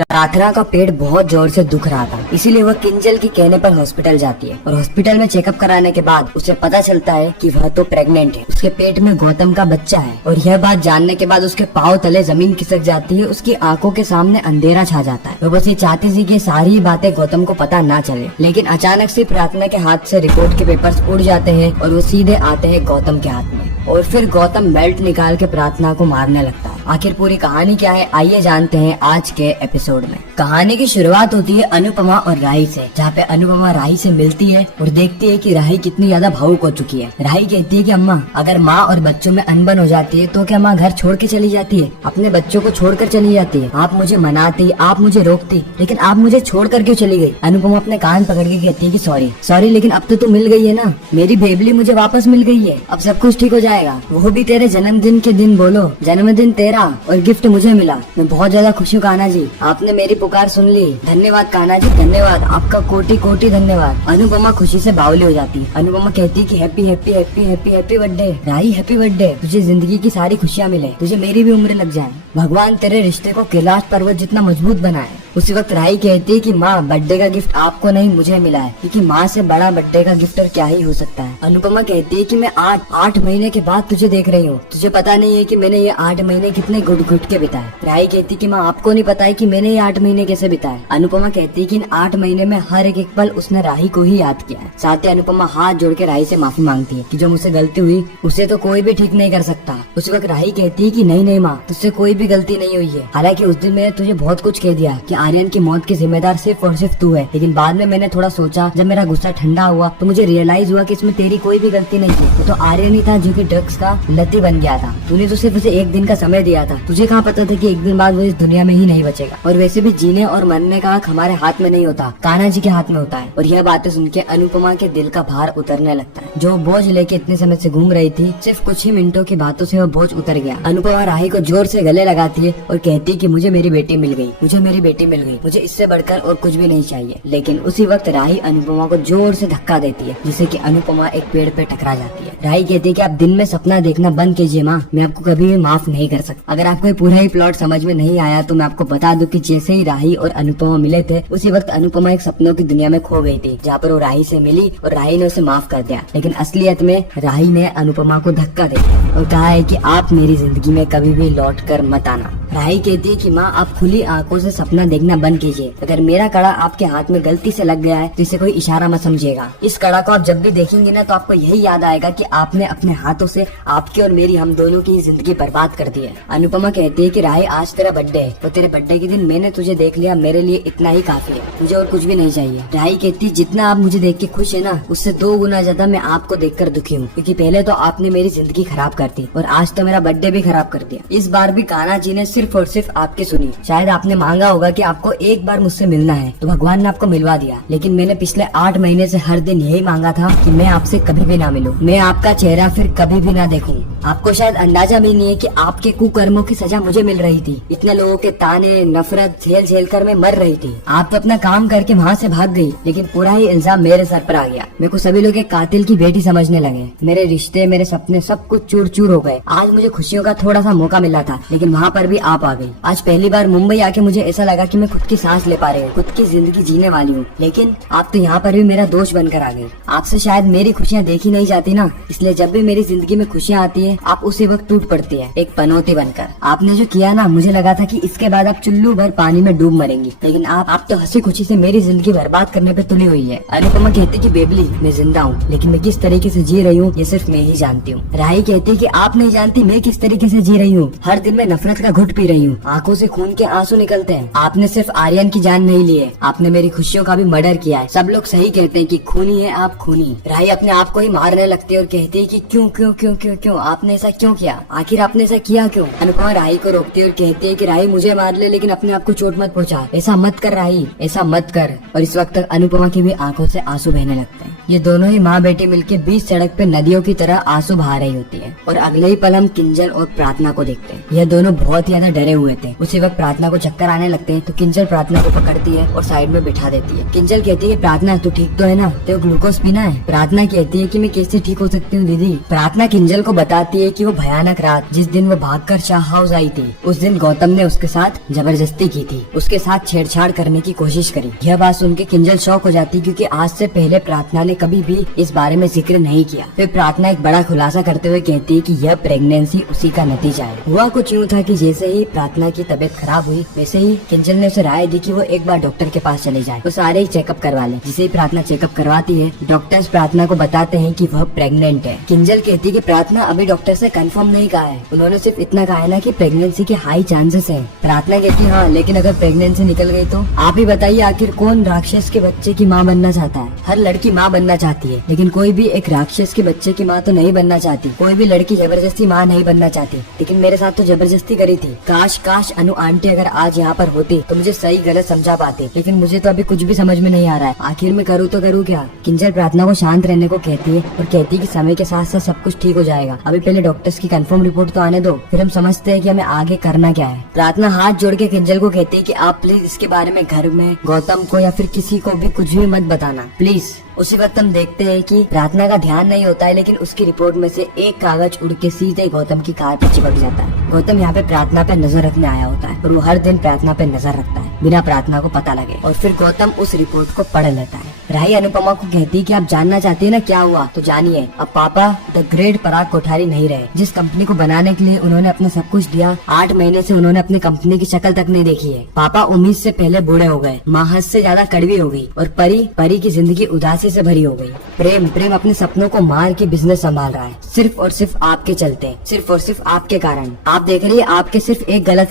प्रार्थना का पेट बहुत जोर से दुख रहा था, इसीलिए वह किंजल के कहने पर हॉस्पिटल जाती है और हॉस्पिटल में चेकअप कराने के बाद उसे पता चलता है कि वह तो प्रेग्नेंट है। उसके पेट में गौतम का बच्चा है और यह बात जानने के बाद उसके पाँव तले जमीन खिसक जाती है। उसकी आंखों के सामने अंधेरा छा जाता है। वह बस ये चाहती थी कि सारी बातें गौतम को पता ना चले, लेकिन अचानक से प्रार्थना के हाथ से रिपोर्ट के पेपर्स उड़ जाते हैं और वो सीधे आते हैं गौतम के हाथ में और फिर गौतम बेल्ट निकाल के प्रार्थना को मारने लगता है। आखिर पूरी कहानी क्या है, आइए जानते हैं आज के एपिसोड में। कहानी की शुरुआत होती है अनुपमा और राही से, जहाँ पे अनुपमा राही से मिलती है और देखती है कि राही कितनी ज्यादा भावुक हो चुकी है। राही कहती है कि अम्मा, अगर माँ और बच्चों में अनबन हो जाती है तो क्या माँ घर छोड़ के चली जाती है, अपने बच्चों को छोड़ कर चली जाती है? आप मुझे मनाती, आप मुझे रोकती, लेकिन आप मुझे छोड़ कर क्यों चली गई? अनुपमा अपने कान पकड़ के कहती है कि सॉरी, लेकिन अब तो तू मिल गई है ना, मेरी बेबली मुझे वापस मिल गई है, अब सब कुछ ठीक हो जाएगा। वो भी तेरे जन्मदिन के दिन। बोलो, जन्मदिन तेरा और गिफ्ट मुझे मिला। मैं बहुत ज्यादा खुश हूँ कान्हा जी, आपने मेरी पुकार सुन ली। धन्यवाद कान्हा जी, धन्यवाद, आपका कोटि कोटि धन्यवाद। अनुपमा खुशी से बावली हो जाती है। अनुपमा कहती कि happy happy happy happy happy birthday Rahi, happy birthday, तुझे जिंदगी की सारी खुशियाँ मिले, तुझे मेरी भी उम्र लग जाए, भगवान तेरे रिश्ते को कैलाश पर्वत जितना मजबूत बनाए। उसी वक्त राही कहती है कि माँ, बर्थडे का गिफ्ट आपको नहीं मुझे मिला है, क्योंकि माँ से बड़ा बर्थडे का गिफ्ट और क्या ही हो सकता है। अनुपमा कहती है कि मैं आठ महीने के बाद तुझे देख रही हूँ, तुझे पता नहीं है कि मैंने ये 8 महीने कितने घुट घुट के बिताए। राही कहती कि माँ, आपको नहीं पता है कि मैंने ये 8 महीने कैसे बिताए। अनुपमा कहती है कि इन 8 महीने में हर एक पल उसने राही को ही याद किया है। साथ ही अनुपमा हाथ जोड़ के राही से माफी मांगती है कि जो मुझसे गलती हुई उसे तो कोई भी ठीक नहीं कर सकता। उसी वक्त राही कहती है कि नहीं माँ, तुझसे कोई भी गलती नहीं हुई है। हालांकि उस दिन मैंने तुझे बहुत कुछ कह दिया कि आर्यन की मौत की जिम्मेदार सिर्फ और सिर्फ तू है, लेकिन बाद में मैंने थोड़ा सोचा, जब मेरा गुस्सा ठंडा हुआ तो मुझे रियलाइज हुआ कि इसमें तेरी कोई भी गलती नहीं थी। वो तो आर्यन ही था जो कि ड्रग्स का लती बन गया था। तूने तो सिर्फ उसे 1 दिन का समय दिया था, तुझे कहाँ पता था कि 1 दिन बाद वो इस दुनिया में ही नहीं बचेगा। और वैसे भी जीने और मरने का हक हमारे हाथ में नहीं होता, कान्हा जी के हाथ में होता है। और यह बातें सुन के अनुपमा के दिल का भार उतरने लगता है। जो बोझ लेके इतने समय से घूम रही थी, सिर्फ कुछ ही मिनटों की बातों से वो बोझ उतर गया। अनुपमा राही को जोर से गले लगाती है और कहती है कि मुझे मेरी बेटी मिल गई, मुझे मेरी बेटी मिल गई, मुझे इससे बढ़कर और कुछ भी नहीं चाहिए। लेकिन उसी वक्त राही अनुपमा को जोर से धक्का देती है, जिससे कि अनुपमा एक पेड़ पे टकरा जाती है। राही कहती है कि आप दिन में सपना देखना बंद कीजिए माँ, मैं आपको कभी भी माफ नहीं कर सकता। अगर आपको पूरा ही प्लॉट समझ में नहीं आया तो मैं आपको बता दूं कि जैसे ही राही और अनुपमा मिले थे, उसी वक्त अनुपमा एक सपनों की दुनिया में खो गई थी, जहाँ पर वो राही से मिली और राही ने उसे माफ कर दिया। लेकिन असलियत में राही ने अनुपमा को धक्का दे दिया और कहा है कि आप मेरी जिंदगी में कभी भी लौट कर मत आना। राही कहती है कि माँ, आप खुली आंखों से सपना देखना बंद कीजिए। अगर मेरा कड़ा आपके हाथ में गलती से लग गया है तो इसे कोई इशारा मत समझिएगा। इस कड़ा को आप जब भी देखेंगे ना तो आपको यही याद आएगा कि आपने अपने हाथों से आपकी और मेरी, हम दोनों की जिंदगी बर्बाद कर दी है। अनुपमा कहती है कि राही, आज तेरा बर्थडे है और तेरे बर्थडे के दिन मैंने तुझे देख लिया, मेरे लिए इतना ही काफी है, मुझे और कुछ भी नहीं चाहिए। राही कहती है जितना आप मुझे देख के खुश है ना, उससे 2 गुना ज्यादा मैं आपको देखकर दुखी हूँ, क्योंकि पहले तो आपने मेरी जिंदगी खराब कर दी और आज तो मेरा बर्थडे भी खराब कर दिया। इस बार भी कान्हा जी ने सिर्फ और सिर्फ आपकी सुनी। शायद आपने मांगा होगा कि आपको एक बार मुझसे मिलना है तो भगवान ने आपको मिलवा दिया, लेकिन मैंने पिछले 8 महीने से हर दिन यही मांगा था कि मैं आपसे कभी भी ना मिलूं, मैं आपका चेहरा फिर कभी भी ना देखूं। आपको शायद अंदाजा भी नहीं है कि आपके कुकर्मों की सजा मुझे मिल रही थी। इतने लोगों के ताने नफरत झेल कर मैं मर रही थी। आप तो अपना काम करके वहाँ से भाग गई, लेकिन पूरा ही इल्जाम मेरे सर पर आ गया। मेरे को सभी लोग एक कातिल की बेटी समझने लगे। मेरे रिश्ते, मेरे सपने सब कुछ चूर चूर हो गए। आज मुझे खुशियों का थोड़ा सा मौका मिला था, लेकिन वहाँ पर भी आप आ गई। आज पहली बार मुंबई आके मुझे ऐसा लगा कि मैं खुद की सांस ले पा रही हूँ, खुद की जिंदगी जीने वाली हूँ, लेकिन आप तो यहाँ पर भी मेरा दोष बनकर आ गई। आपसे शायद मेरी खुशियाँ देखी नहीं जाती ना, इसलिए जब भी मेरी जिंदगी में खुशियाँ आती है आप उसी वक्त टूट पड़ती है, एक पनौती बनकर। आपने जो किया ना, मुझे लगा था कि इसके बाद आप चुल्लू भर पानी में डूब मरेंगी, लेकिन आप तो हंसी खुशी से मेरी जिंदगी बर्बाद करने पे तुली हुई है। अनुपमा कहती कि बेबली, मैं जिंदा हूँ, लेकिन मैं किस तरीके से जी रही हूँ ये सिर्फ मैं ही जानती हूँ। राही कहती कि आप नहीं जानती मैं किस तरीके से जी रही हूँ। हर दिन मैं नफरत का घुट पी रही हूँ, आंखों से खून के आंसू निकलते हैं। आपने सिर्फ आर्यन की जान नहीं ली है, आपने मेरी खुशियों का भी मर्डर किया है। सब लोग सही कहते हैं कि खूनी है आप, खूनी। राही अपने आप को ही मारने लगती है और कहती है कि क्यों क्यों क्यों क्यों क्यों आपने ऐसा क्यों किया, आखिर आपने ऐसा किया क्यों? अनुपमा राही को रोकती है और कहती है कि राही, मुझे मार ले, लेकिन अपने आप को चोट मत पहुंचा, ऐसा मत कर राही, ऐसा मत कर। और इस वक्त तक अनुपमा की भी आंखों से आंसू बहने लगते हैं। ये दोनों ही माँ बेटी मिलकर बीच सड़क पे नदियों की तरह आंसू बहा रही होती है और अगले ही पल हम किंजल और प्रार्थना को देखते हैं। यह दोनों बहुत ही ज्यादा डरे हुए थे। उसी वक्त प्रार्थना को चक्कर आने लगते हैं तो किंजल प्रार्थना को पकड़ती है और साइड में बिठा देती है। किंजल कहती है, प्रार्थना तू ठीक तो है ना, तेरे को ग्लूकोज पीना है? प्रार्थना कहती है कि मैं कैसे ठीक हो सकती हूँ दीदी। प्रार्थना किंजल को बताती है कि वो भयानक रात जिस दिन वो भागकर शाह हाउस आई थी, उस दिन गौतम ने उसके साथ जबरदस्ती की थी, उसके साथ छेड़छाड़ करने की कोशिश करी। यह बात सुन के किंजल शॉक हो जाती क्योंकि आज से पहले प्रार्थना ने कभी भी इस बारे में जिक्र नहीं किया। फिर प्रार्थना एक बड़ा खुलासा करते हुए कहती है कि यह प्रेगनेंसी उसी का नतीजा है। हुआ कुछ यूँ था कि जैसे ही प्रार्थना की तबीयत खराब हुई वैसे ही किंजल ने उसे राय दी कि वो एक बार डॉक्टर के पास चले जाए, वो सारे ही चेकअप करवा ले। जिसे ही प्रार्थना चेकअप करवाती है, डॉक्टर्स प्रार्थना को बताते हैं कि वह प्रेग्नेंट है। किंजल कहती है कि प्रार्थना अभी डॉक्टर से कंफर्म नहीं कहा है, उन्होंने सिर्फ इतना कहा है ना कि प्रेगनेंसी के हाई चांसेस हैं। प्रार्थना कहती है हाँ, लेकिन अगर प्रेगनेंसी निकल गई तो आप ही बताइए, आखिर कौन राक्षस के बच्चे की माँ बनना चाहता है? हर लड़की माँ बनना चाहती है, लेकिन कोई भी एक राक्षस के बच्चे की माँ तो नहीं बनना चाहती। कोई भी लड़की जबरदस्ती माँ नहीं बनना चाहती, लेकिन मेरे साथ तो जबरदस्ती करी थी। काश अनु आंटी अगर आज यहाँ पर होती तो मुझे सही गलत समझा पाते, लेकिन मुझे तो अभी कुछ भी समझ में नहीं आ रहा है। आखिर में करूँ तो करूँ क्या? किंजल प्रार्थना को शांत रहने को कहती है और कहती है कि समय के साथ साथ सब कुछ ठीक हो जाएगा, अभी पहले डॉक्टर्स की कंफर्म रिपोर्ट तो आने दो, फिर हम समझते हैं कि हमें आगे करना क्या है। प्रार्थना हाथ जोड़ के किंजल को कहती है कि आप प्लीज इसके बारे में घर में गौतम को या फिर किसी को भी कुछ भी मत बताना प्लीज। उसी वक्त हम देखते हैं कि प्रार्थना का ध्यान नहीं होता है, लेकिन उसकी रिपोर्ट में से एक कागज उड़ के सीधे गौतम की कार पर चिपक जाता है। गौतम यहाँ पे प्रार्थना पे नजर रखने आया होता है और वो हर दिन प्रार्थना पे नजर रखता है बिना प्रार्थना को पता लगे, और फिर गौतम उस रिपोर्ट को पढ़ लेता है। राही अनुपमा को कहती है कि आप जानना चाहती है ना क्या हुआ, तो जानिए। अब पापा द ग्रेट पराग कोठारी नहीं रहे। जिस कंपनी को बनाने के लिए उन्होंने अपना सब कुछ दिया, 8 महीने से उन्होंने अपनी कंपनी की शक्ल तक नहीं देखी है। पापा उम्मीद से पहले बूढ़े हो गए, माँ हद से ज्यादा कड़वी हो गई, और परी की जिंदगी उदासी से भरी हो गई। प्रेम अपने सपनों को मार के बिजनेस संभाल रहा है, सिर्फ और सिर्फ आपके चलते, सिर्फ और सिर्फ आपके कारण। आप देख रही है आपके सिर्फ एक गलत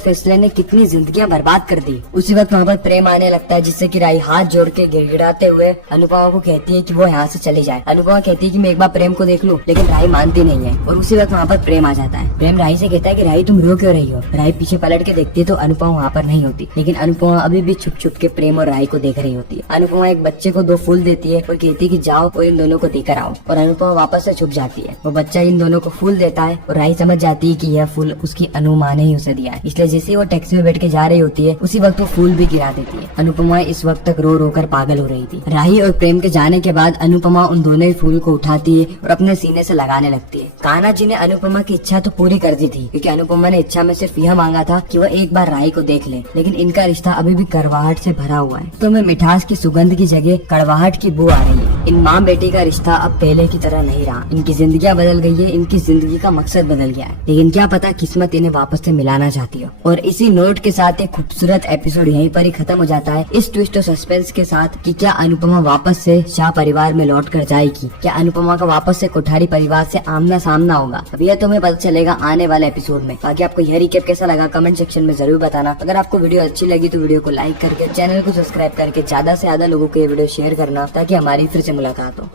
फैसले ने कितनी जिंदगियां बर्बाद कर दी। उसी वक्त वहाँ पर प्रेम आने लगता है, जिससे कि राही हाथ जोड़ के गिड़गिड़ाते हुए अनुपमा को कहती है कि वो यहाँ से चली जाए। अनुपमा कहती है कि मैं एक बार प्रेम को देख लूं, लेकिन राही मानती नहीं है, और उसी वक्त वहाँ पर प्रेम आ जाता है। प्रेम राही से कहता है कि राही तुम रो क्यों रही हो? राही पीछे पलट के देखती है तो अनुपमा वहाँ पर नहीं होती, लेकिन अनुपमा अभी भी छुप के प्रेम और राही को देख रही होती है। अनुपमा एक बच्चे को 2 फूल देती है और कहती है कि जाओ वो इन दोनों को देकर आओ, और अनुपमा वापस से छुप जाती है। वो बच्चा इन दोनों को फूल देता है और राही समझ जाती है कि यह फूल उसकी अनुमा ने ही उसे दिया है, इसलिए जैसे वो टैक्सी में बैठ के जा रही होती है उसी वक्त वो फूल भी गिरा देती है। अनुपमा इस वक्त तक रो कर पागल हो रही थी। राही और प्रेम के जाने के बाद अनुपमा उन दोनों ही फूल को उठाती है और अपने सीने से लगाने लगती है। कान्हा जी ने अनुपमा की इच्छा तो पूरी कर दी थी, क्योंकि अनुपमा ने इच्छा में सिर्फ यह मांगा था कि वह एक बार राही को देख ले, लेकिन इनका रिश्ता अभी भी कड़वाहट से भरा हुआ है। तो मैं मिठास की सुगंध की जगह कड़वाहट की बू आ रही है। इन माँ बेटी का रिश्ता अब पहले की तरह नहीं रहा, इनकी जिंदगियां बदल गई है, इनकी जिंदगी का मकसद बदल गया है, लेकिन क्या पता किस्मत इन्हें वापस से मिलाना चाहती हो। और इसी नोट के साथ एक खूबसूरत एपिसोड यहीं पर ही खत्म हो जाता है, इस ट्विस्ट और सस्पेंस के साथ कि क्या अनुपमा वापस से शाह परिवार में लौट कर जाएगी, क्या अनुपमा का वापस से कोठारी परिवार से आमना सामना होगा। अब यह तुम्हें पता चलेगा आने वाले एपिसोड में। बाकी आपको यह रिकैप कैसा लगा कमेंट सेक्शन में जरूर बताना। अगर आपको वीडियो अच्छी लगी तो वीडियो को लाइक करके चैनल को सब्सक्राइब करके ज्यादा से ज्यादा लोगों को ये वीडियो शेयर करना, ताकि हमारी फिर से मुलाकात हो।